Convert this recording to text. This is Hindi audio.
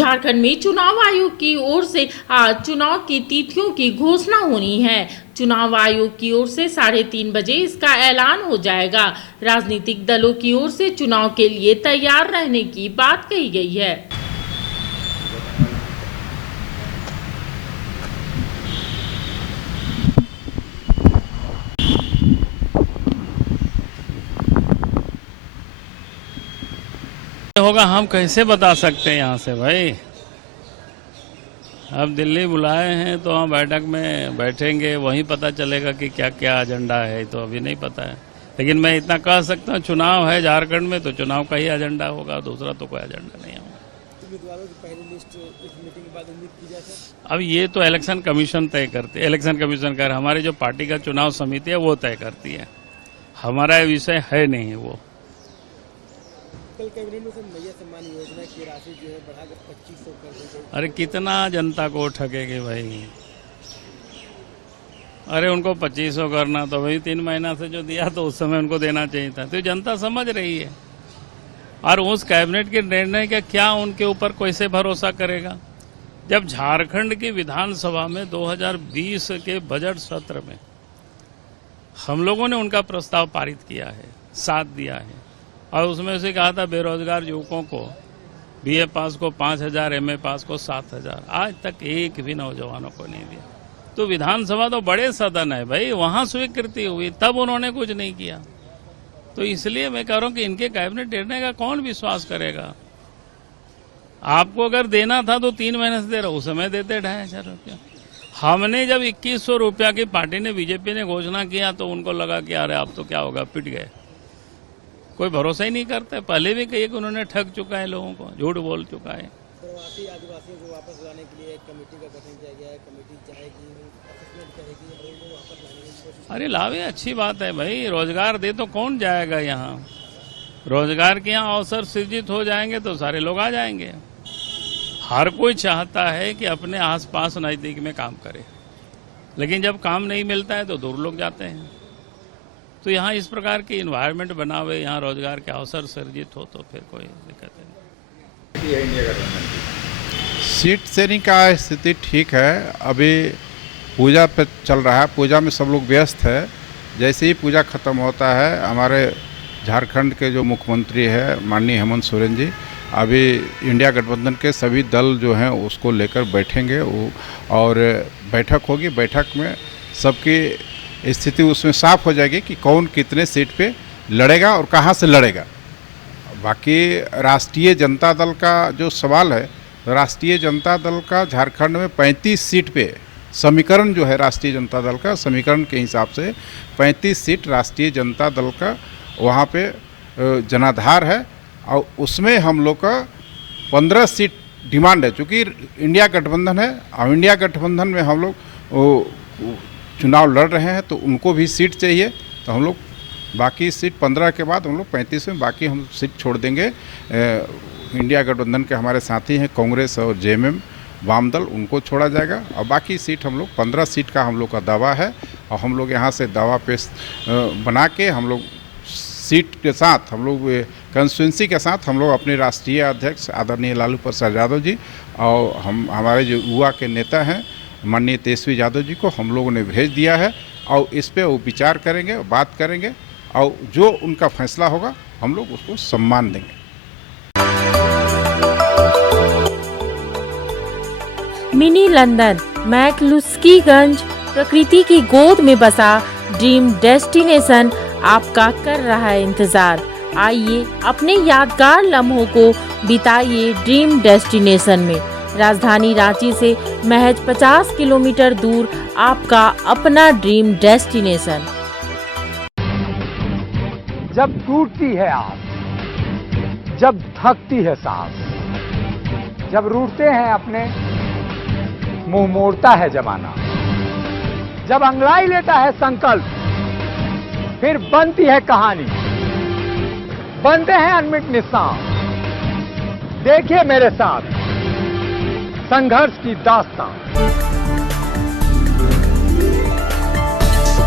झारखंड में चुनाव आयोग की ओर से आज चुनाव की तिथियों की घोषणा होनी है। चुनाव आयोग की ओर से 3:30 बजे इसका ऐलान हो जाएगा। राजनीतिक दलों की ओर से चुनाव के लिए तैयार रहने की बात कही गई है। होगा हम कैसे बता सकते हैं यहाँ से भाई। अब दिल्ली बुलाए हैं तो हम बैठक में बैठेंगे, वहीं पता चलेगा कि क्या क्या एजेंडा है, तो अभी नहीं पता है। लेकिन मैं इतना कह सकता हूँ, चुनाव है झारखंड में तो चुनाव का ही एजेंडा होगा, दूसरा तो कोई एजेंडा नहीं होगा। उम्मीदवारों की पहली लिस्ट इस मीटिंग के बाद उम्मीद की जा सकती है। अब ये तो इलेक्शन कमीशन तय करती है, इलेक्शन कमीशन कर हमारी जो पार्टी का चुनाव समिति है वो तय करती है, हमारा विषय है नहीं वो। कल कैबिनेट में मैया सम्मान योजना की राशि जो है बढ़ाकर 2500 कर दी गई। अरे कितना जनता को ठगेगी भाई। अरे उनको 2500 करना तो भाई 3 महीना से जो दिया तो उस समय उनको देना चाहिए था, तो जनता समझ रही है। और उस कैबिनेट के निर्णय का क्या उनके ऊपर कैसे भरोसा करेगा, जब झारखंड की विधानसभा में 2020 के बजट सत्र में हम लोगों ने उनका प्रस्ताव पारित किया है, साथ दिया है, और उसमें से कहा था बेरोजगार युवकों को बीए पास को 5000, एमए पास को 7000, आज तक एक भी नौजवानों को नहीं दिया। तो विधानसभा तो बड़े सदन है भाई, वहां स्वीकृति हुई, तब उन्होंने कुछ नहीं किया। तो इसलिए मैं कह रहा हूं कि इनके कैबिनेट निर्णय का कौन विश्वास करेगा। आपको अगर देना था तो 3 महीने से दे रहा, उस समय देते 2500 रुपया। हमने जब 2100 रुपया की पार्टी ने, बीजेपी ने घोषणा किया तो उनको लगा कि अरे अब तो क्या होगा, पिट गए, कोई भरोसा ही नहीं करते। पहले भी कही कि उन्होंने ठग चुका है लोगों को, झूठ बोल चुका है। प्रवासी आदिवासियों को वापस लाने के लिए एक कमेटी का गठन किया गया है, कमेटी जाएगी, असेसमेंट करेगी और उनको वापस लाने की कोशिश। अरे लावे, अच्छी बात है भाई, रोजगार दे तो कौन जाएगा यहाँ। रोजगार के यहाँ अवसर सृजित हो जाएंगे तो सारे लोग आ जाएंगे। हर कोई चाहता है कि अपने आसपास नजदीक में काम करे, लेकिन जब काम नहीं मिलता है तो दूर लोग जाते हैं। तो यहाँ इस प्रकार की इन्वायरमेंट बना हुए, यहाँ रोजगार के अवसर सृजित हो तो फिर कोई दिक्कत नहीं। सीट शेयरिंग का स्थिति ठीक है। अभी पूजा पे चल रहा है, पूजा में सब लोग व्यस्त है। जैसे ही पूजा खत्म होता है, हमारे झारखंड के जो मुख्यमंत्री है माननीय हेमंत सोरेन जी, अभी इंडिया गठबंधन के सभी दल जो हैं उसको लेकर बैठेंगे और बैठक होगी। बैठक में सबकी स्थिति उसमें साफ हो जाएगी कि कौन कितने सीट पे लड़ेगा और कहाँ से लड़ेगा। बाकी राष्ट्रीय जनता दल का जो सवाल है, राष्ट्रीय जनता दल का झारखंड में 35 सीट पे समीकरण जो है, राष्ट्रीय जनता दल का समीकरण के हिसाब से 35 सीट राष्ट्रीय जनता दल का वहाँ पे जनाधार है, और उसमें हम लोग का 15 सीट डिमांड है। चूँकि इंडिया गठबंधन है और इंडिया गठबंधन में हम लोग चुनाव लड़ रहे हैं तो उनको भी सीट चाहिए, तो हम लोग बाकी सीट 15 के बाद हम लोग 35 में बाकी हम सीट छोड़ देंगे। इंडिया गठबंधन के हमारे साथी हैं कांग्रेस और जेएमएम वाम दल, उनको छोड़ा जाएगा और बाकी सीट हम लोग 15 सीट का हम लोग का दावा है। और हम लोग यहाँ से दावा पेश बना के हम लोग सीट के साथ, हम लोग कंस्टिट्यूंसी के साथ हम लोग अपने राष्ट्रीय अध्यक्ष आदरणीय लालू प्रसाद यादव जी और हमारे जो युवा के नेता हैं माननीय तेजस्वी यादव जी को हम लोगों ने भेज दिया है, और इस पे वो विचार करेंगे, बात करेंगे, और जो उनका फैसला होगा हम लोग उसको सम्मान देंगे। मिनी लंदन मैक्लुस्कीगंज प्रकृति की गोद में बसा ड्रीम डेस्टिनेशन आपका कर रहा है इंतजार। आइए अपने यादगार लम्हों को बिताइए ड्रीम डेस्टिनेशन में। राजधानी रांची से महज 50 किलोमीटर दूर आपका अपना ड्रीम डेस्टिनेशन। जब टूटती है आस, जब थकती है सांस, जब रूठते हैं अपने, मुंह मोड़ता है जमाना, जब अंगड़ाई लेता है संकल्प, फिर बनती है कहानी, बनते हैं अनमिट निशान। देखिए मेरे साथ संघर्ष की दास्तान।